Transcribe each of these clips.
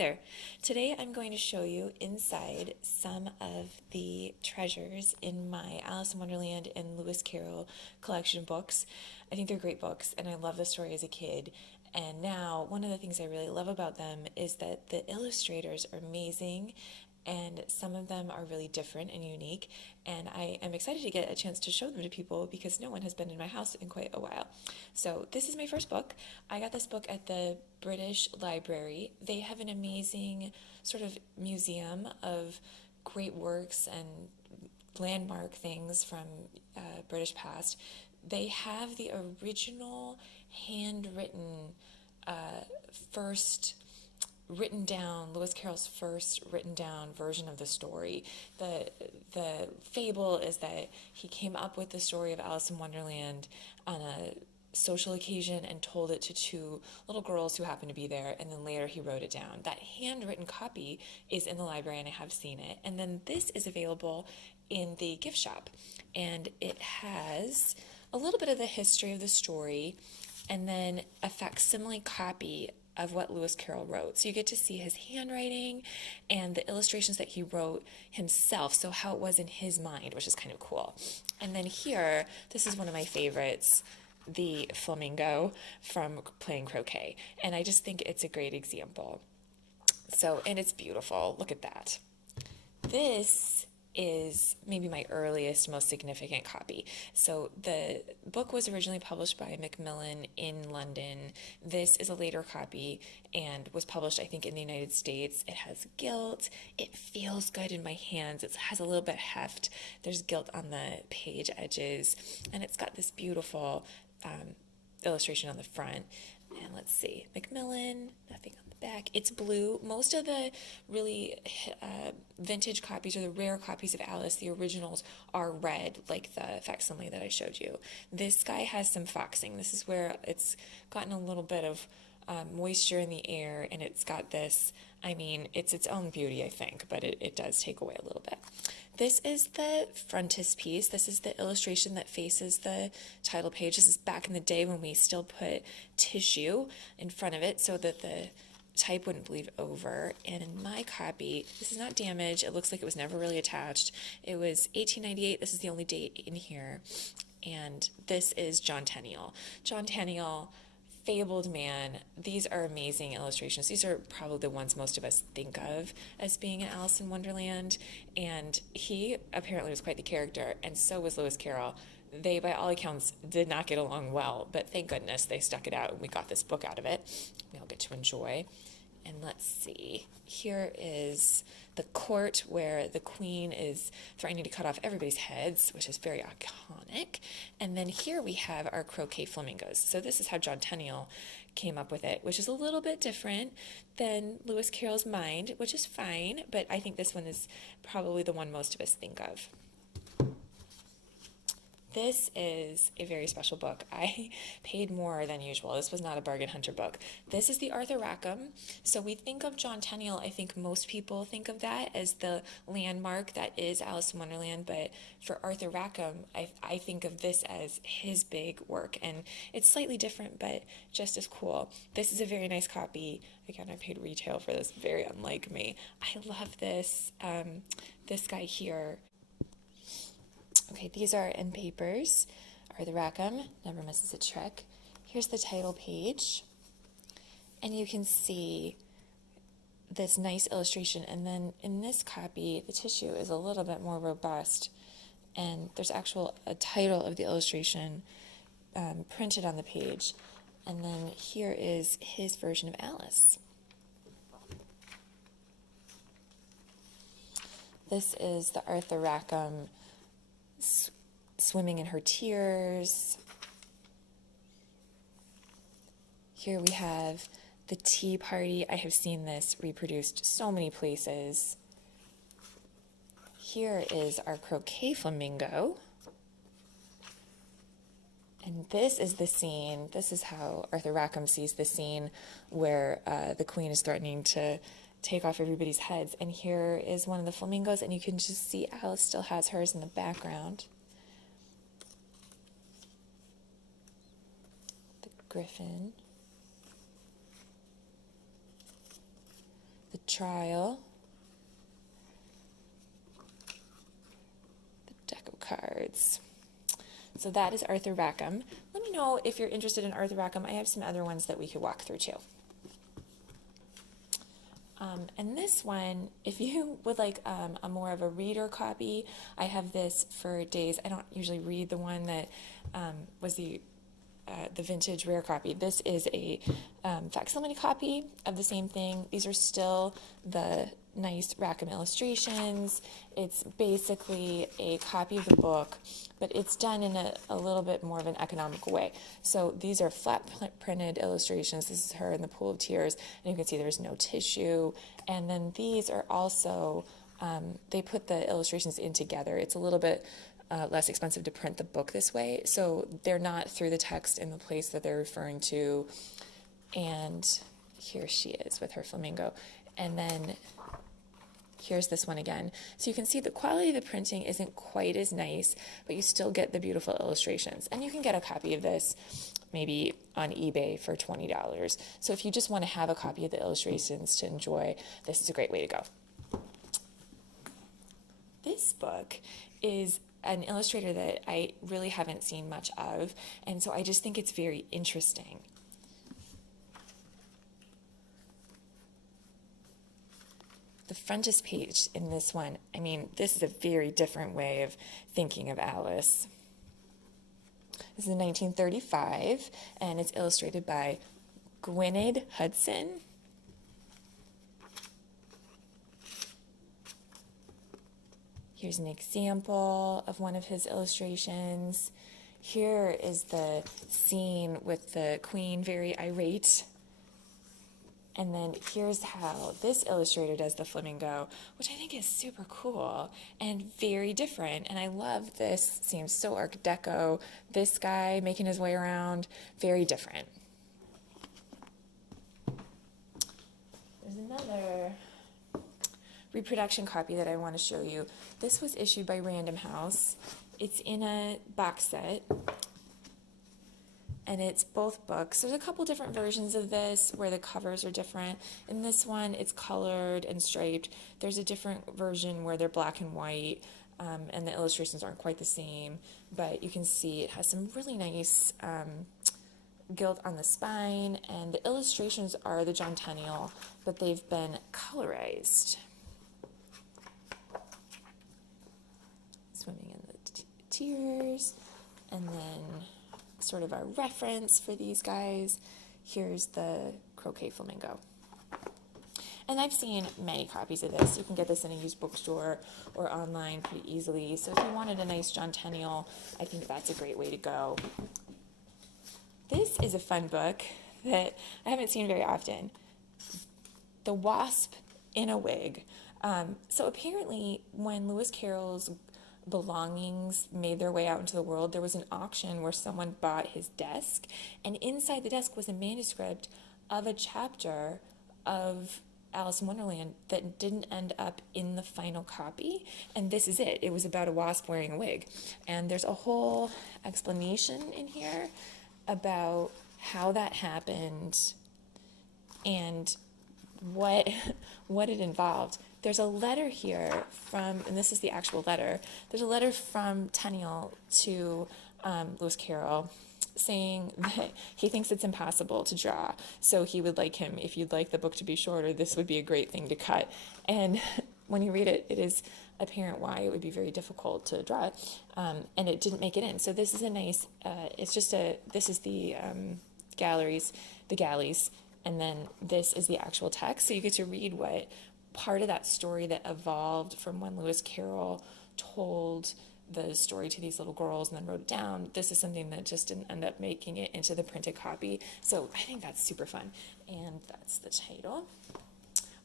there. Today I'm going to show you inside some of the treasures in my Alice in Wonderland and Lewis Carroll collection of books. I think they're great books and I love the story as a kid. And now one of the things I really love about them is that the illustrators are amazing and some of them are really different and unique, and I am excited to get a chance to show them to people because no one has been in my house in quite a while. So this is my first book. I got this book at the British Library. They have an amazing sort of museum of great works and landmark things from British past. They have the original handwritten Lewis Carroll's first written down version of the story. The fable is that he came up with the story of Alice in Wonderland on a social occasion and told it to two little girls who happened to be there, and then later he wrote it down. That handwritten copy is in the library and I have seen it. And then this is available in the gift shop, and it has a little bit of the history of the story and then a facsimile copy of what Lewis Carroll wrote. So you get to see his handwriting and the illustrations that he wrote himself, so how it was in his mind, which is kind of cool. And then here, this is one of my favorites, the Flamingo from Playing Croquet. And I just think it's a great example. So, and it's beautiful. Look at that. This is maybe my earliest, most significant copy. So the book was originally published by MacMillan in London. This is a later copy and was published, I think, in the United States. It has gilt. It feels good in my hands. It has a little bit of heft. There's gilt on the page edges, and it's got this beautiful illustration on the front. And let's see, MacMillan, nothing on the back. It's blue. Most of the really vintage copies or the rare copies of Alice, the originals, are red, like the facsimile that I showed you. This guy has some foxing. This is where it's gotten a little bit of moisture in the air, and it's got this, I mean, it's its own beauty, I think, but it does take away a little bit. This is the frontispiece. This is the illustration that faces the title page. This is back in the day when we still put tissue in front of it so that the type wouldn't bleed over. And in my copy, this is not damaged. It looks like it was never really attached. It was 1898. This is the only date in here. And this is John Tenniel. John Tenniel, fabled man. These are amazing illustrations. These are probably the ones most of us think of as being in Alice in Wonderland, and he apparently was quite the character, and so was Lewis Carroll. They, by all accounts, did not get along well, but thank goodness they stuck it out and we got this book out of it. We all get to enjoy. And let's see, here is the court where the queen is threatening to cut off everybody's heads, which is very iconic. And then here we have our croquet flamingos. So this is how John Tenniel came up with it, which is a little bit different than Lewis Carroll's mind, which is fine, but I think this one is probably the one most of us think of. This is a very special book. I paid more than usual. This was not a bargain hunter book. This is the Arthur Rackham. So we think of John Tenniel, I think most people think of that as the landmark that is Alice in Wonderland, but for Arthur Rackham, I think of this as his big work, and it's slightly different, but just as cool. This is a very nice copy. Again, I paid retail for this, very unlike me. I love this, this guy here. Okay, these are in papers. Arthur Rackham, never misses a trick. Here's the title page. And you can see this nice illustration. And then in this copy, the tissue is a little bit more robust. And there's a title of the illustration printed on the page. And then here is his version of Alice. This is the Arthur Rackham swimming in her tears. Here we have the tea party. I have seen this reproduced so many places. Here is our croquet flamingo. And this is the scene. This is how Arthur Rackham sees the scene where the queen is threatening to take off everybody's heads. And here is one of the flamingos, and you can just see Alice still has hers in the background. The griffin. the trial, the deck of cards. So that is Arthur Rackham. Let me know if you're interested in Arthur Rackham. I have some other ones that we could walk through too. And this one, if you would like a more of a reader copy, I have this for days. I don't usually read the one that was the vintage rare copy. This is a facsimile copy of the same thing. These are still the nice Rackham illustrations. It's basically a copy of the book, but it's done in a little bit more of an economical way. So these are flat printed illustrations. This is her in the pool of tears, and you can see there's no tissue. And then these are also, they put the illustrations in together. It's a little bit less expensive to print the book this way, so they're not through the text in the place that they're referring to. And here she is with her flamingo. And then here's this one again. So you can see the quality of the printing isn't quite as nice, but you still get the beautiful illustrations. And you can get a copy of this maybe on eBay for $20. So if you just want to have a copy of the illustrations to enjoy, this is a great way to go. This book is an illustrator that I really haven't seen much of, and so I just think it's very interesting. The frontispiece in this one, I mean, this is a very different way of thinking of Alice. This is 1935, and it's illustrated by Gwynedd Hudson. Here's an example of one of his illustrations. Here is the scene with the queen very irate. And then here's how this illustrator does the flamingo, which I think is super cool and very different. And I love this. Seems so Art Deco. This guy making his way around, very different. There's another reproduction copy that I want to show you. This was issued by Random House. It's in a box set, and it's both books. There's a couple different versions of this where the covers are different. In this one, it's colored and striped. There's a different version where they're black and white, and the illustrations aren't quite the same, but you can see it has some really nice gilt on the spine, and the illustrations are the John Tenniel, but they've been colorized. Swimming in the tears, and then sort of our reference for these guys. Here's the croquet flamingo. And I've seen many copies of this. You can get this in a used bookstore or online pretty easily. So if you wanted a nice John Tenniel, I think that's a great way to go. This is a fun book that I haven't seen very often. The Wasp in a Wig. So apparently when Lewis Carroll's belongings made their way out into the world, there was an auction where someone bought his desk, and inside the desk was a manuscript of a chapter of Alice in Wonderland that didn't end up in the final copy, and this is it. It was about a wasp wearing a wig, and there's a whole explanation in here about how that happened and what it involved. There's a letter here from, and this is the actual letter, there's a letter from Tenniel to Lewis Carroll saying that he thinks it's impossible to draw, so he would like him, if you'd like the book to be shorter, this would be a great thing to cut. And when you read it, it is apparent why it would be very difficult to draw it, and it didn't make it in. So this is a nice, this is the galleys, and then this is the actual text, so you get to read what part of that story that evolved from when Lewis Carroll told the story to these little girls and then wrote it down. This is something that just didn't end up making it into the printed copy. So I think that's super fun. And that's the title.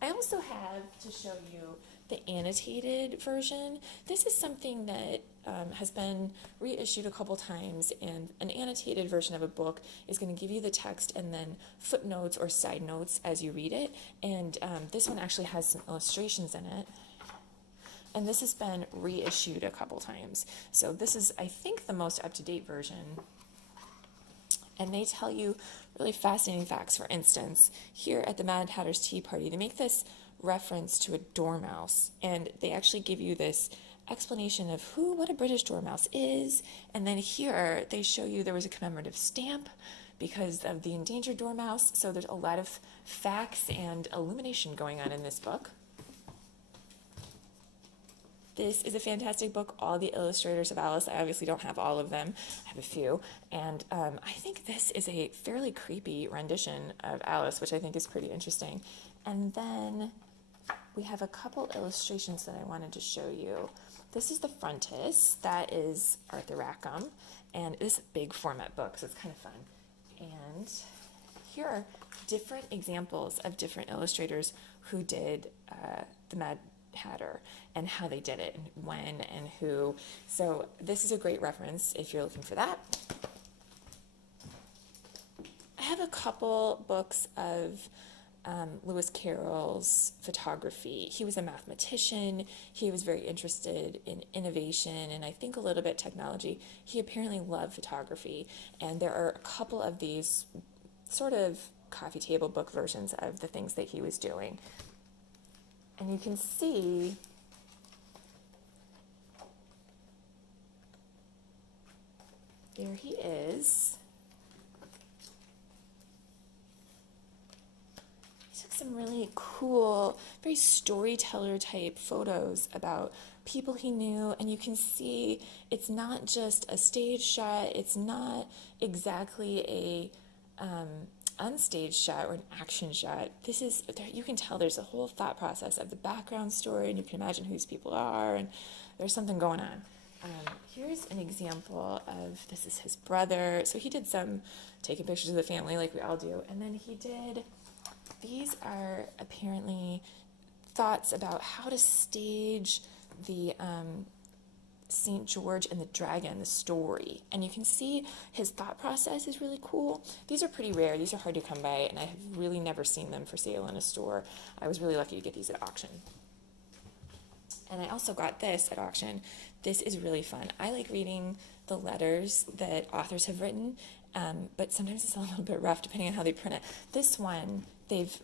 I also have to show you the annotated version. This is something that has been reissued a couple times, and an annotated version of a book is going to give you the text and then footnotes or side notes as you read it. And this one actually has some illustrations in it. And this has been reissued a couple times. So this is, I think, the most up-to-date version. And they tell you really fascinating facts. For instance, here at the Mad Hatter's Tea Party, they make this reference to a dormouse, and they actually give you this explanation of what a British dormouse is, and then here they show you there was a commemorative stamp because of the endangered dormouse. So there's a lot of facts and illumination going on in this book. This is a fantastic book, all the Illustrators of Alice. I obviously don't have all of them. I have a few. And I think this is a fairly creepy rendition of Alice, which I think is pretty interesting. And then we have a couple illustrations that I wanted to show you. This is the frontis. That is Arthur Rackham. And this is a big format book, so it's kind of fun. And here are different examples of different illustrators who did the Mad Hatter and how they did it and when and who. So this is a great reference if you're looking for that. I have a couple books of Lewis Carroll's photography. He was a mathematician. He was very interested in innovation and I think a little bit technology. He apparently loved photography, and there are a couple of these sort of coffee table book versions of the things that he was doing. And you can see there he is. He took some really cool, very storyteller type photos about people he knew, and you can see it's not just a stage shot, it's not exactly a unstaged shot or an action shot. This is, you can tell there's a whole thought process of the background story, and you can imagine who these people are, and there's something going on. Here's an example of, this is his brother. So he did some taking pictures of the family like we all do, and then he did, these are apparently thoughts about how to stage the St. George and the Dragon, the story. And you can see his thought process is really cool. These are pretty rare. These are hard to come by, and I have really never seen them for sale in a store. I was really lucky to get these at auction. And I also got this at auction. This is really fun. I like reading the letters that authors have written, but sometimes it's a little bit rough depending on how they print it. This one, they've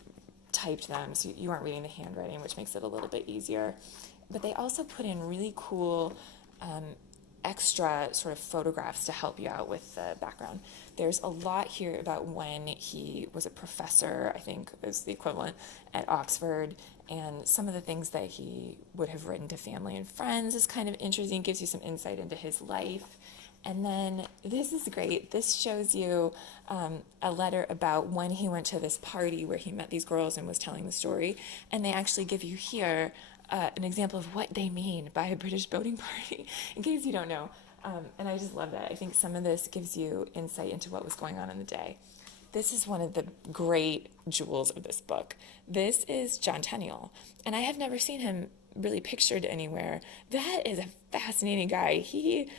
typed them, so you aren't reading the handwriting, which makes it a little bit easier. But they also put in really cool extra sort of photographs to help you out with the background. There's a lot here about when he was a professor, I think is the equivalent, at Oxford, and some of the things that he would have written to family and friends is kind of interesting, gives you some insight into his life. And then this is great. This shows you a letter about when he went to this party where he met these girls and was telling the story, and they actually give you here an example of what they mean by a British boating party, in case you don't know. And I just love that. I think some of this gives you insight into what was going on in the day. This is one of the great jewels of this book. This is John Tenniel, and I have never seen him really pictured anywhere. That is a fascinating guy. He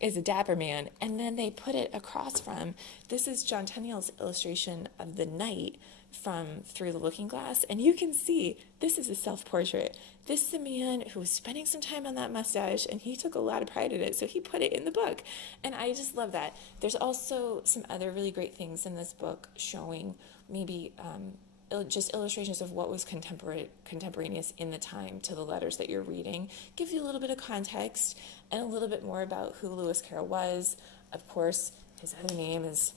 is a dapper man, and then they put it across from, this is John Tenniel's illustration of the night from Through the Looking Glass, and you can see this is a self-portrait. This is a man who was spending some time on that mustache, and he took a lot of pride in it, so he put it in the book, and I just love that. There's also some other really great things in this book showing maybe just illustrations of what was contemporaneous in the time to the letters that you're reading. Gives you a little bit of context and a little bit more about who Lewis Carroll was. Of course, his other name is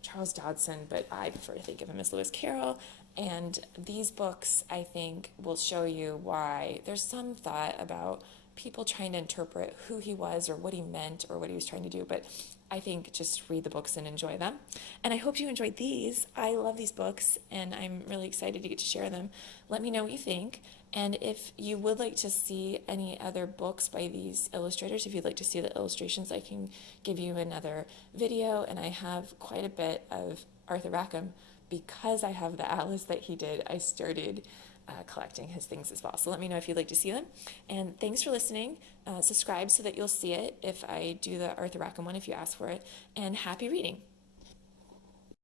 Charles Dodson, but I prefer to think of him as Lewis Carroll. And these books, I think, will show you why there's some thought about people trying to interpret who he was or what he meant or what he was trying to do, but I think just read the books and enjoy them. And I hope you enjoyed these. I love these books, and I'm really excited to get to share them. Let me know what you think. And if you would like to see any other books by these illustrators, if you'd like to see the illustrations, I can give you another video. And I have quite a bit of Arthur Rackham. Because I have the Alice that he did, I started collecting his things as well. So let me know if you'd like to see them. And thanks for listening. Subscribe so that you'll see it if I do the Arthur Rackham one, if you ask for it. And happy reading.